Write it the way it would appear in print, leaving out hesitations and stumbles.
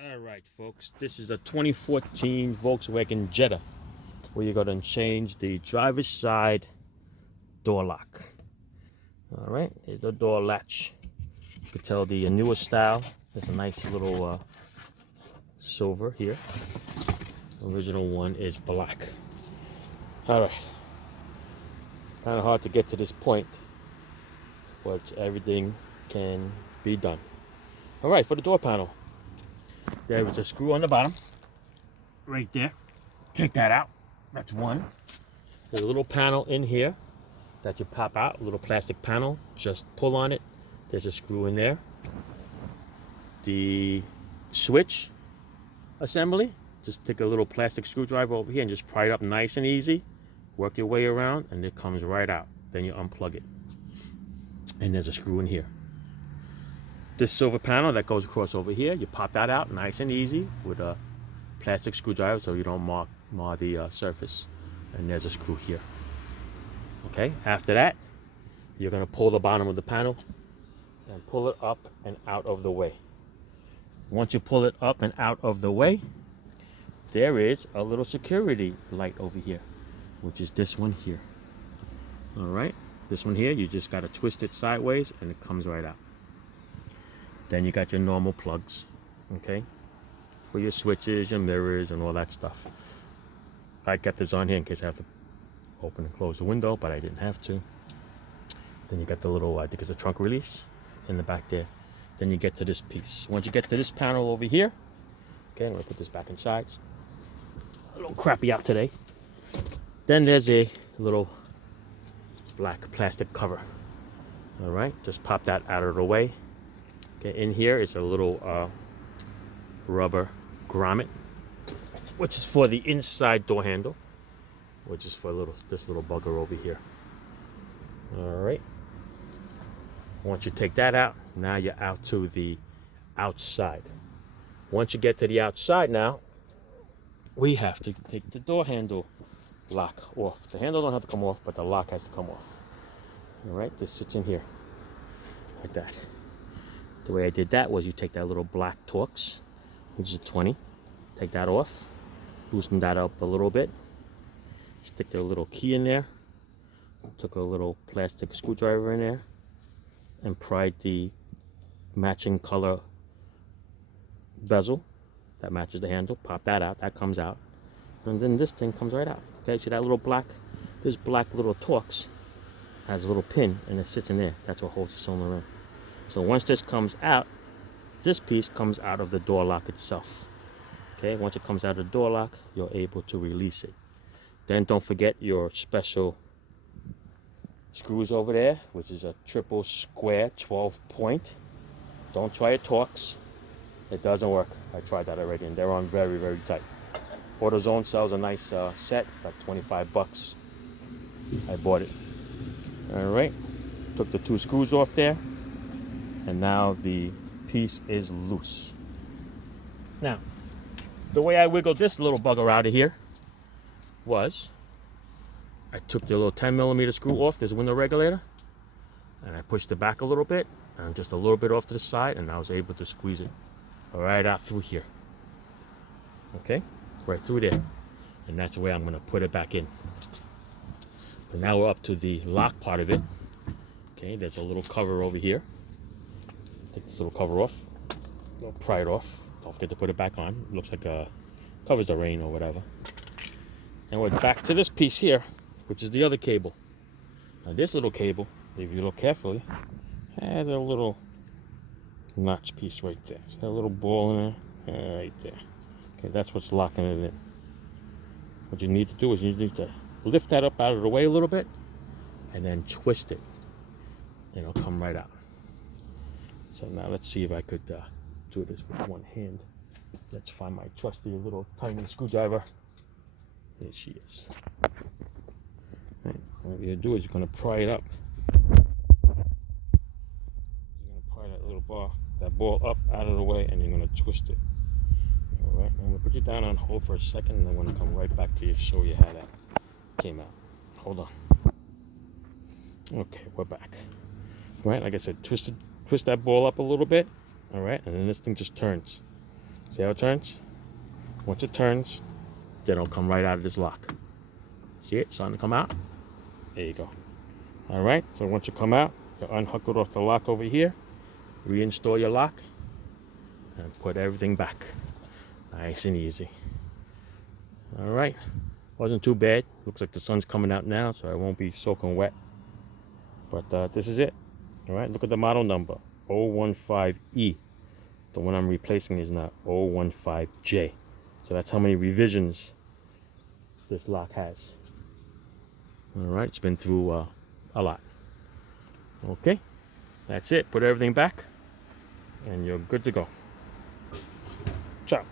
All right, folks, this is a 2014 Volkswagen Jetta where you're going to change the driver's side door lock. All right, here's the door latch. You can tell the newer style. There's a nice little silver here. The original one is black. All right, kind of hard to get to this point, but everything can be done. All right, for the door panel, there is a screw on the bottom, right there. Take that out. That's one. There's a little panel in here that you pop out, a little plastic panel. Just pull on it. There's a screw in there. The switch assembly, just take a little plastic screwdriver over here and just pry it up nice and easy. Work your way around and it comes right out. Then you unplug it. And there's a screw in here. This silver panel that goes across over here, you pop that out nice and easy with a plastic screwdriver so you don't mar the surface. And there's a screw here. Okay, after that, you're going to pull the bottom of the panel and pull it up and out of the way. Once you pull it up and out of the way, there is a little security light over here, which is this one here. All right, this one here, you just got to twist it sideways and it comes right out. Then you got your normal plugs, okay, for your switches, your mirrors, and all that stuff. I kept this on here in case I have to open and close the window, but I didn't have to. Then you got the little, I think it's a trunk release in the back there. Then you get to this piece. Once you get to this panel over here, okay, I'm gonna put this back inside. It's a little crappy out today. Then there's a little black plastic cover. All right, just pop that out of the way. Okay, in here is a little rubber grommet, which is for the inside door handle, which is for this little bugger over here. All right. Once you take that out, now you're out to the outside. Once you get to the outside now, we have to take the door handle lock off. The handle don't have to come off, but the lock has to come off. All right, this sits in here like that. The way I did that was you take that little black Torx, which is a 20, take that off, loosen that up a little bit, stick the little key in there, took a little plastic screwdriver in there, and pried the matching color bezel that matches the handle. Pop that out, that comes out, and then this thing comes right out. Okay, see that little black, this black little Torx has a little pin and it sits in there. That's what holds the cylinder in. So once this comes out, this piece comes out of the door lock itself. Okay, once it comes out of the door lock, you're able to release it. Then don't forget your special screws over there, which is a triple square 12 point. Don't try a Torx. It doesn't work. I tried that already and they're on very, very tight. AutoZone sells a nice set, like 25 bucks. I bought it. All right, took the two screws off there. And now the piece is loose. Now, the way I wiggled this little bugger out of here was I took the little 10mm screw off this window regulator and I pushed it back a little bit and just a little bit off to the side, and I was able to squeeze it right out through here. Okay, right through there. And that's the way I'm going to put it back in. But now we're up to the lock part of it. Okay, there's a little cover over here. Take this little cover off, pry it off. Don't forget to put it back on. It looks like covers the rain or whatever. And we're back to this piece here, which is the other cable. Now this little cable, if you look carefully, has a little notch piece right there. See that little ball in there? Right there. Okay, that's what's locking it in. What you need to do is you need to lift that up out of the way a little bit and then twist it. And it'll come right out. So now let's see if I could do this with one hand. Let's find my trusty little tiny screwdriver. There she is. Right. What you're gonna do is you're gonna pry it up. You're gonna pry that ball up out of the way, and you're gonna twist it. All right. I'm gonna put you down on hold for a second, and then I'm gonna come right back to you, show you how that came out. Hold on. Okay, we're back. All right, like I said, twist that ball up a little bit. All right, and then this thing just turns. See how it turns? Once it turns, then it'll come right out of this lock. See it starting to come out? There you go. All right, so once you come out, you unhook it off the lock over here, reinstall your lock, and put everything back. Nice and easy. All right, wasn't too bad. Looks like the sun's coming out now, so I won't be soaking wet. But this is it. All right, look at the model number, 015E. The one I'm replacing is now 015J. So that's how many revisions this lock has. All right, it's been through a lot. Okay, that's it. Put everything back, and you're good to go. Ciao.